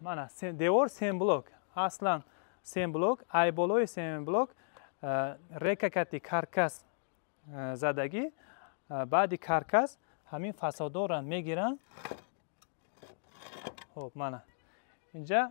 mana devor semblok, aslan semblok, ayboloy semblok, rekakati karkas zadagi, ba'di karkas همین فسادا را میگیرن. خب mana اینجا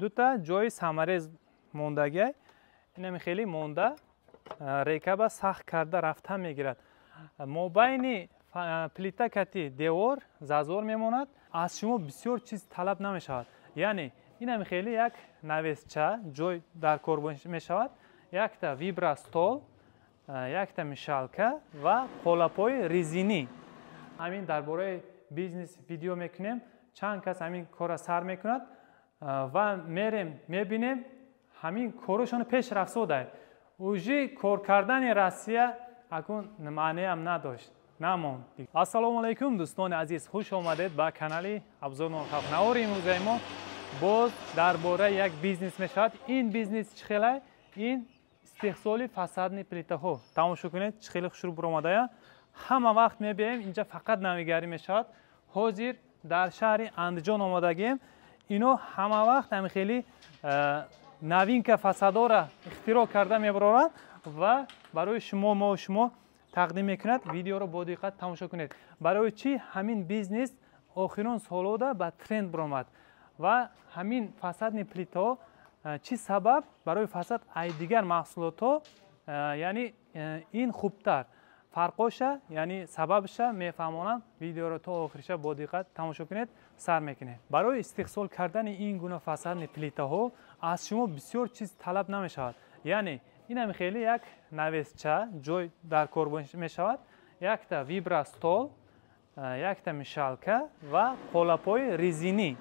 دو تا جای ثمره موندگی، اینم خیلی مونده، ریکه سخت کرده رفته میگیرد. مابین پلیتا کتی دیوار زازور میماند، از شما بسیار چیز طلب نمیشود. یعنی اینم خیلی یک نویسچه جای در کار میشود، یک تا ویبراستول، یک تا میشالکه و قلپای ریزینی. همین درباره بیزنس ویدیو میکنیم، چند کس همین کار سر میکند و میریم میبینیم همین کارشون پیش رفته. اوجی کار کردن روسیه اکنون معنی هم نداشت، نموند. السلام علیکم دوستان عزیز، خوش آمدید به کانال ابزار نوار. امروز ما باز درباره یک بیزنس میشود. این بیزنس چخیله؟ این استحصال فساد پلیته ها. تماشا کنید چخیله شروع برآمده. همه وقت میبینیم اینجا فقط نمیگری میشود. حاضر در شهر اندجان آمدگیم. اینو همه وقت هم خیلی نوین که فسادا را اختراع کرده میبرند و برای شما ما و شما تقدیم میکند. ویدیو رو با دقت تماشا کنید. برای چی همین بیزنس آخرین سالها به ترند برآمد و همین فساد پلیتا چی سبب برای فساد ای دیگر محصولات ها، یعنی این خوبتر فرقاشه، یعنی سببش میفهمونم. ویدیو رو تا آخرش با دقت تماشا کنید، سر میکنید. برای استحصال کردن این گونه فساد پلیتا ها از شما بسیار چیز طلب نمیشود. یعنی اینم خیلی یک نویسچه جای در کار میشود، یک تا ویبراستول، یک تا میشالکه و قلپای ریزینی.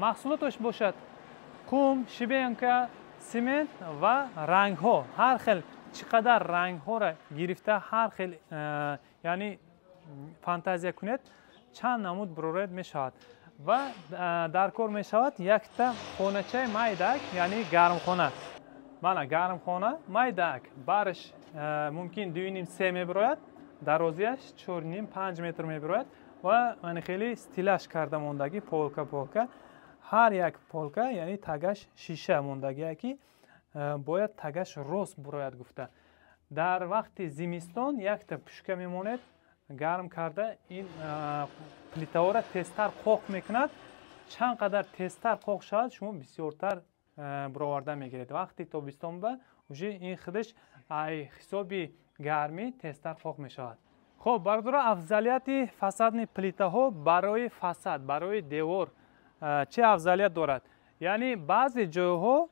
محصولاتش باشد قوم، شیبینکا، سیمنت و رنگ ها. هر خیل چقدر رنگ ها را گرفته، هر خیل یعنی فانتزیا کنید چند نمود برورد می شود و در کار می شود. یک تا خانچه مایدک، یعنی گرم خانه. من گرم خانه مایدک برش ممکن 2.5-3 می براید، درازیش 4.5-5 متر می براید و من خیلی استیلش کرده موندگی پولکا. هر یک پولکا یعنی تگش شیشه موندگی که باید تگش راست براید گفته. در وقت زمستان یک تا پشکه میماند گرم کرده، این پلیتا ها را تستر قاق میکند. چند قدر تستر قاق شود شما بسیارتر برآورده میگیرید. وقتی تابستان به اوجی این خودش حسابی گرمی تستر قاق میشود. خب برادر، افضلیت فساد پلیتا ها برای فساد، برای دیوار چه افضلیت دارد؟ یعنی بعضی جاها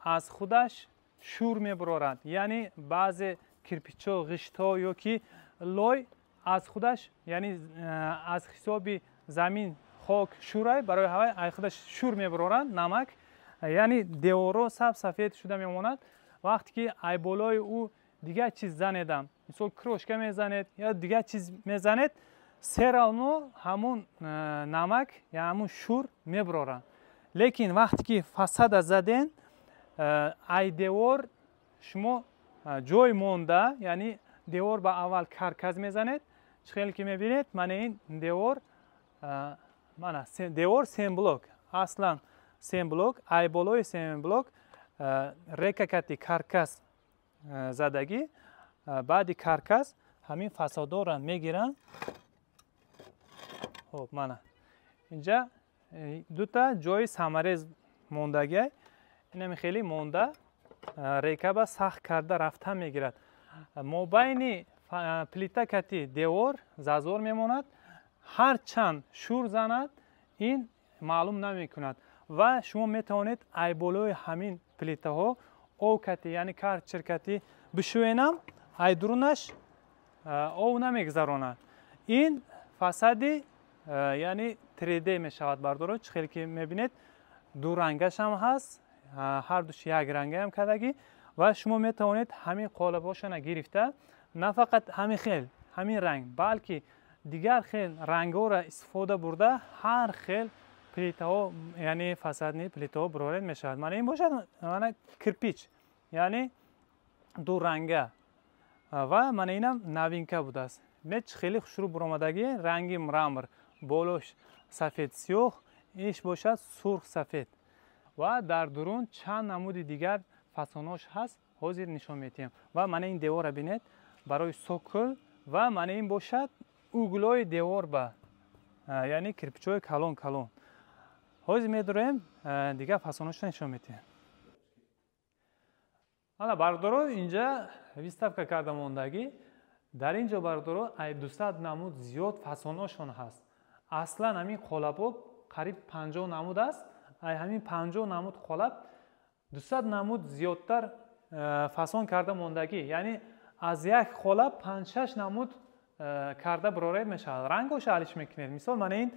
از خودش شور میبرند، یعنی بعضی کرپیچا غشتا یا که لای از خودش، یعنی از حساب زمین خاک شورای برای هوای خودش شور میبرند، نمک، یعنی دیوارو سفید شده میماند. وقتی که ای بالای او دیگه چیز زنیدم، مثلا کروشکه میزنید یا دیگه چیز میزنید، سرانو همون نمک یا همون شور میبرند. لیکن وقتی که فساد زدین ای دیوار شما جای مونده، یعنی دیوار با اول کرکز میزنید. خیلی که میبینید من این دیوار دیوار سمبلوک، اصلا سمبلوک، ای بالای سمبلوک، ریککتی کرکز زدگی، بعد کرکز همین فسادا را میگیرن. خب من اینجا دو تا جای ثمره موندگی، اینم خیلی مونده، ریکه سخت کرده رفته میگیرد. مابین پلیتا کتی دیوار زازور میماند، هر چند شور زند این معلوم نمی کند و شما میتوانید ای بالای همین پلیتا ها او کتی یعنی کار چرکتی بشوینم، ای درونش او نمیگذراند. این فسادی یعنی 3D می شود بردارو. خیلی که میبینید دو رنگش هم هست، هر دوش یک رنگه هم کدگی و شما میتوانید همین قالباشون گرفته، نه فقط همین رنگ بلکه دیگر خیل رنگ ها را استفاده برده هر خیل پلیتا ها، یعنی فساد پلیتا ها برآورده می شود. من این باشد من کرپیچ یعنی دو رنگه و من اینم نوینکه بوده است. خیلی شروع برآمدگی رنگی مرمر، بالوش سفید سیاه، ایش باشد سرخ سفید و در درون چند نمود دیگر فساناش هست حاضر نشان میتیم. و من این دیوار ببینید برای سوکل و من این باشد اوگلای دیوار با یعنی کرپچوی کلون کلون حاضر میداریم دیگه فساناش نشان میتیم. حالا بردارو اینجا ویستافکا کرده موندگی در اینجا بردارو 200 نمود زیاد فساناشون هست. اصلا همین قالب‌ها قریب 50 نمود است. همین 50 نمود قالب 200 نمود زیادتر فسان کرده موندگی، یعنی از یک قالب 5-6 نمود کرده براره میشه. رنگش حلش میکنید. مثال من این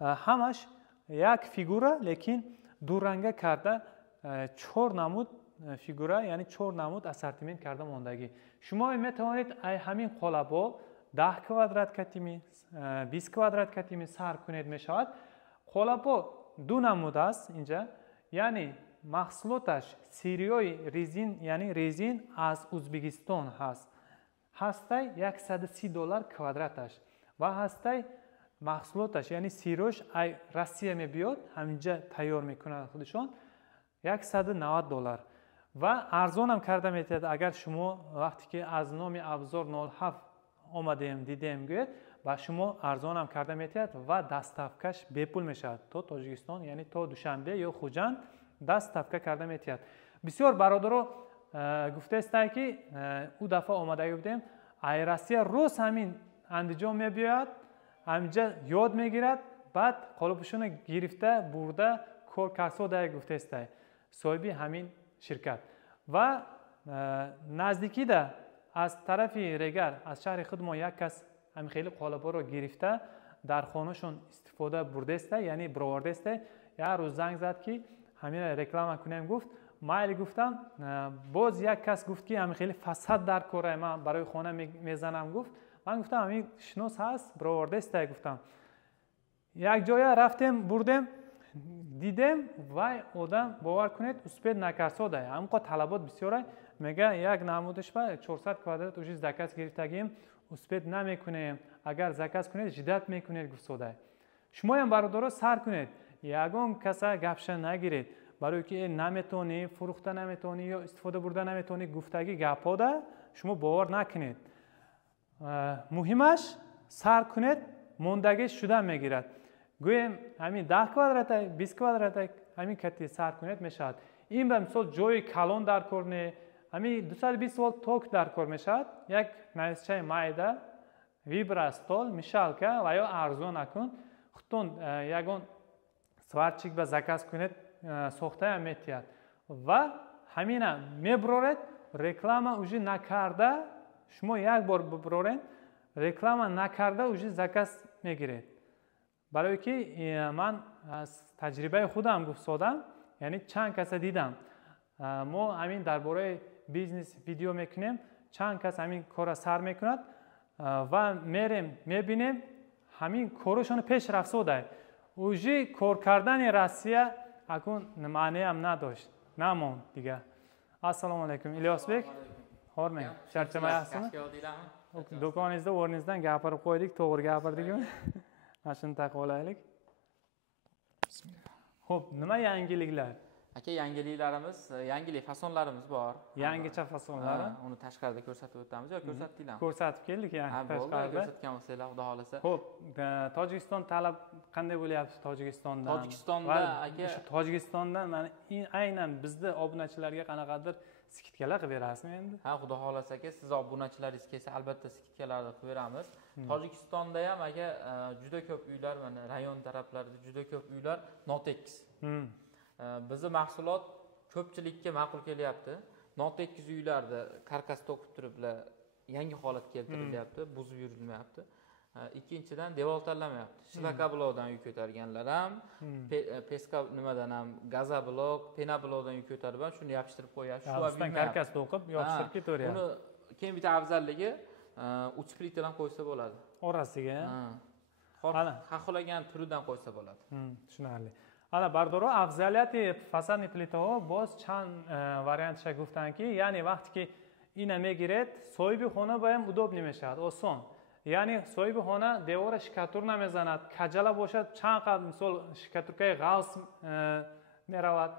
همش یک فیگوره لیکن دو رنگه کرده 4 نمود فیگوره، یعنی 4 نمود اسورتیمنت کرده موندگی. شما میتوانید همین قالب‌ها 10 کوادرات کتیمی 20 کوادرات کتیمی سر کنید میشود. قالب‌ها دو نمود است اینجا، یعنی محصولاتش سیریای ریزین، یعنی ریزین از ازبکستان هست. هسته $130 کوادراتش و هسته محصولاتش یعنی سیروش ای روسیه میبیاد همینجا تیار میکنه خودشون $190 و ارزان هم کرده میتید. اگر شما وقتی که از نام ابزار 07 آمدیم دیدیم گوید و شما ارزان هم کرده میتید و دستافکش بپول میشد تا تاجیکستان، یعنی تا دوشنبه یا خوجند دستافکه کرده میتید. بسیار برادرو گفته است که او دفعه آمده بودیم ای روسیه روز همین اندیجان میبیاد همینجا یاد میگیرد بعد قالبشون گرفته برده کار کرسوده گفته است صاحبی همین شرکت و نزدیکی ده از طرف ریگر از شهر خود ما یک کس همین خیلی قالب‌ها رو گرفته در خانهشون استفاده برده است، یعنی برآورده است. یک روز زنگ زد که همین رکلام کنیم گفت مایل گفتم باز یک کس گفت که همین خیلی فساد در کاره من برای خانه میزنم گفت من گفتم همین شناس هست برآورده است. گفتم یک جای رفتیم بردیم دیدیم و آدم باور کنید اسپید نکرساده همونقدر طلبات بسیاره میگه یک نمودش با 400 کوادرات اوجی زکات گرفتگیم اسپید نمیکنیم اگر زکات کنید جدت میکنید گفته. شما هم برادرها سر کنید یگان کسا گپشن نگیرید برای که نمیتونی فروخته نمیتونی یا استفاده برده نمیتونی گفتگی گپاده شما باور نکنید. مهمش سر کنید موندگی شده میگیرد. گویم همین 10 کوادرات 20 کوادرات همین کتی سر کنید میشد. این به مثال جای کلان در کار همین 220 ولت توک در کار میشد. یک نویسچه مایده ویبراستول میشال که و یا ارزان نکن خودتون یگان سوارچیک به زکات کنید ساخته هم میتید و همین میبرورید رکلام اوجی نکرده شما یک بار ببرورید رکلام نکرده اوجی زکات میگیرید. برای که من از تجربه خودم گفتم یعنی چند کس دیدم ما همین درباره بیزنس ویدیو میکنیم چند کس همین کار سر میکند و میریم میبینیم همین کارشون پیش رفته اوجی کار کردن روسیه اکون معنی هم نداشت نمون دیگه. السلام علیکم الیاس بیگ هارمن چرچمه هستم دکانیزده ورنیزدن گپر قویدیک توغر گپر دیگه ماشین تقوالایlik. خب nima yangiliklar? Aka yangiliklarimiz, yangilik fasonlarimiz bor. Yangicha fasonlari. Uni tashqarida ko'rsatib o'tamiz yo ko'rsatdinglarmi? Ko'rsatib keldik yani tashqarida. Ko'rsatgan bo'lsanglar xudo xolasa. Xo'p, Tojikiston talab qanday bo'lyapti Tojikistondan? Tojikistonda aka Tojikistondan mana aynan bizda obunachilarga qanaqadir skidkalar qilib berasizmi endi? Ha, xudo xolasa aka siz obunachilaringiz kelsa albatta skidkalarni qilib beramiz. Tojikistonda ham aka juda ko'p uylar mana rayon taraflarida juda ko'p uylar notekis. Bizni mahsulot ko'pchilikka ma'qul kelyapti. Notekis uylarda karkas to'qib turiblar, yangi holat keltirilyapti, buzib yurilmayapti. Ikkinchidan devor tanlamayapti. Shilaka blokdan yuk ko'targanlar ham, peska nimadan ham gaza blok, pena blokdan yuk ko'tarib ham shuni yopishtirib qo'yapti. Shu bilan karkas to'qib yopishtirib ketaveryapti. Uni keyin bitta afzalligi 3 plitadan qo'ysa bo'ladi. Orasiga. Xohlagan turidan qo'ysa bo'ladi. Tushunarli. حالا بردارو افضلیت فساد پلیت‌ها باز چند واریانتش گفتن که یعنی وقتی که اینو میگیرید صاحب خونه باید ادوب نمیشه آسان یعنی صاحب خانه دیوار شکاتور نمیزند، کجلا باشد چند قدر مثال شکاتورکای غوص میرود،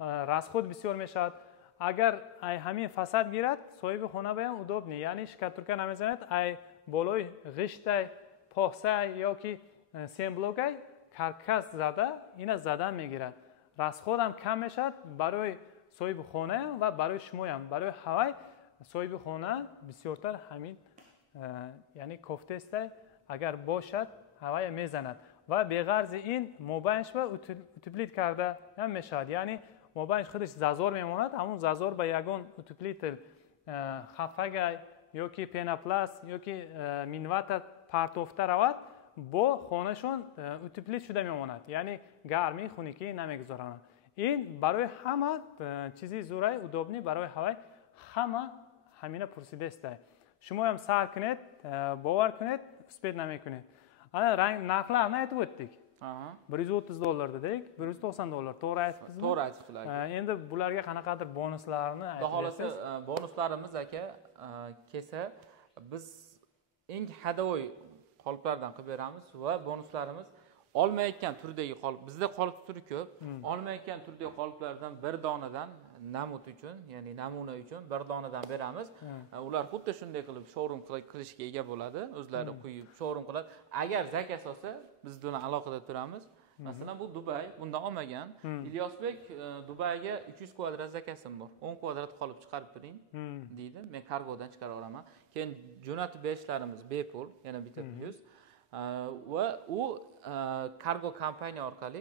راسخود بسیار میشود. اگر ای همین فساد گیرد صاحب خانه بیان ادوب نی، یعنی شکاتورکا نمیزند ای بالای غشت پاخسه یا که سیم بلوکای کرکس زده اینا زده میگیرد، راسخود هم کم میشد برای صاحب خانه و برای شما هم، برای هوای صاحب خانه بسیارتر همین یعنی کافی است اگر باشد هوای میزند و به غرض این موبایلش با اوتوپلیت کرده هم میشد، یعنی موبایلش خودش زازور میماند، همون زازور با یگان اوتوپلیت خفگی یا که پیناپلاس یا که مینوات پرتوفته رود با خانهشون اوتوپلیت شده میماند، یعنی گرمی خونگی نمیگذارند. این برای همه چیزی زورای ادوبنی برای هوای همه همینه پرسیده است. شما هم سر کنید باور کنید اسپید نمیکنید. انا رنگ نقل نه تو بودید. $130 dedik, $190 to'g'ri aytdingizmi? To'g'ri aytibsizlar. Endi bularga qanaqadir bonuslarni aytasiz. Bonuslarimiz aka kelsa biz eng hadovoy qoliplardan qilib beramiz va bonuslarimiz olmayotgan turdagi qolip, bizda qolip turi ko'p. Olmayotgan turdagi qoliplardan bir donadan namut uchun, ya'ni namuna uchun bir donadan beramiz. Ular xuddi shunday qilib showroom qilishga ega bo'ladi, o'zlari qo'yib showroom qiladi. Agar zakaz olsa, biz bilan aloqada turamiz. Masalan, bu Dubay, bundan olmagan. Ilyosbek Dubayga 300 kvadrat zakasim bor. 10 kvadrat qolib chiqarib bering deydi. Men kargodan chiqarib olaman. Keyin jo'natib berishlarimiz bepul, yana bitta plyus. Va u kargo kompaniya orqali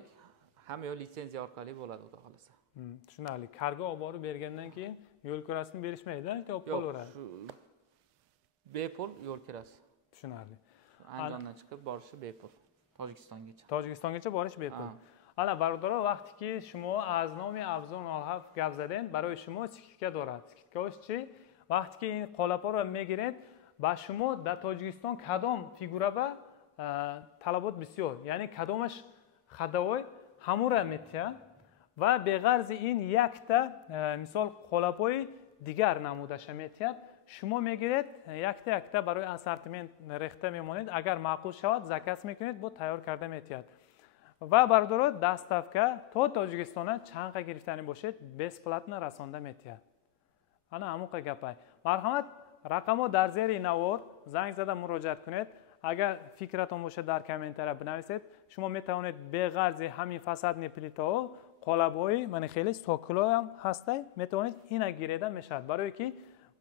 ham yo litsenziya orqali bo'ladi, xudo xolasa. Tushunarli. Kargo olib borib bergandan keyin yo'l kirasini berishmaydi, olib qolaveradi. Bepul yo'l kirasi. Tushunarli. Andijondan chiqib borishi bepul. Tojikistongacha. Tojikistongacha borish bepul. Ana barodaro, vaqti ki شما از نام ابزار نالحف گپ زدین، برای شما سکیتکا دارد. سکیتکاش چی؟ وقتی که این قالب‌ها رو میگیرید، با شما در تاجیکستان کدام فیگوره با طلبات بسیار، یعنی کدامش خداوی همون را میتیان و به غرض این یک تا مثال قالب‌های دیگر نمودش میتیاد. شما میگیرید یک تا برای اسورتیمنت ریخته میمونید، اگر معقول شود زکات میکنید با تیار کرده میتیاد. و برادرها دستافکا تا تاجیکستان چند قا گرفتنی باشید بسپلاتنا رسانده میتیاد. انا همون قا گپای. مرحمت رقمو در زیر نوار زنگ زده مراجعه کنید. اگر فکرتون باشه در کامنتر بنویسید. شما میتوانید به غرض همین فساد نپلیتا و قالب‌های من خیلی ساکلای هم هسته میتوانید اینا گیریده میشد، برای که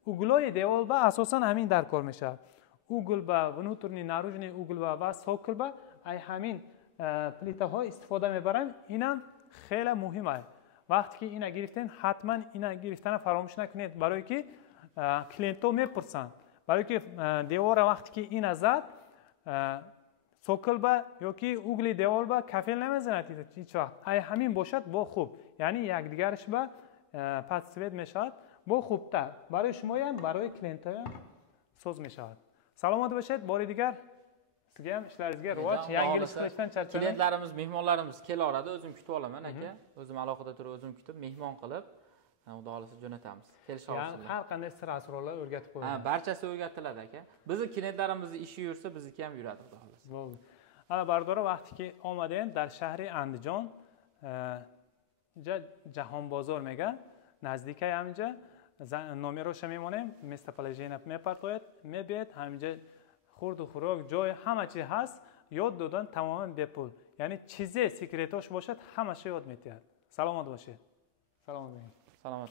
اوگلای دیوال با اساسا همین در کار میشه. اوگل با ونوترنی ناروجنی اوگل با و ساکل با ای همین پلیتا ها استفاده میبرن. اینم خیلی مهمه. وقتی که اینا گرفتین حتما اینا گرفتن فراموش نکنید، برای که کلینتو میپرسن، برای که دیوار وقتی که اینا زد ساکل با یا که اوگلی دیوار با کفیل نمیزنه هیچ وقت. ای همین باشد با خوب، یعنی یک دیگرش با پاتسوید میشد با خوبتر، برای شما هم برای کلینتو هم سوز میشود. سلامت باشید. بار دیگر sizga ham ishlaringizga rivoj, yangilik qilishdan charchamaysiz. Klientlarimiz, mehmonlarimiz kelaveradi, o'zim kutib olaman aka. O'zim alohida turib o'zim kutib mehmon qilib, xudo xolasa jo'natamiz. Kelishaversinlar. Har qanday sir asrorlar o'rgatib qo'yamiz. Barchasi o'rgatiladi aka. Bizni klientlarimizni ishi yursa, bizniki ham yuradi, xudo xolasa. Bo'ldi. Ana bardora vaqti ki omadin dar shahri Andijon Jahon bozor میگن، نزدیک همینجا نمرش میمونیم، مثل پلاژین میپرتوید، میبید همینجا خورد و خوراک جای همه چی هست، یاد دادن تماما بپول، یعنی چیزی سیکرتاش باشد همه چی یاد میتید. سلامت باشید. سلامت.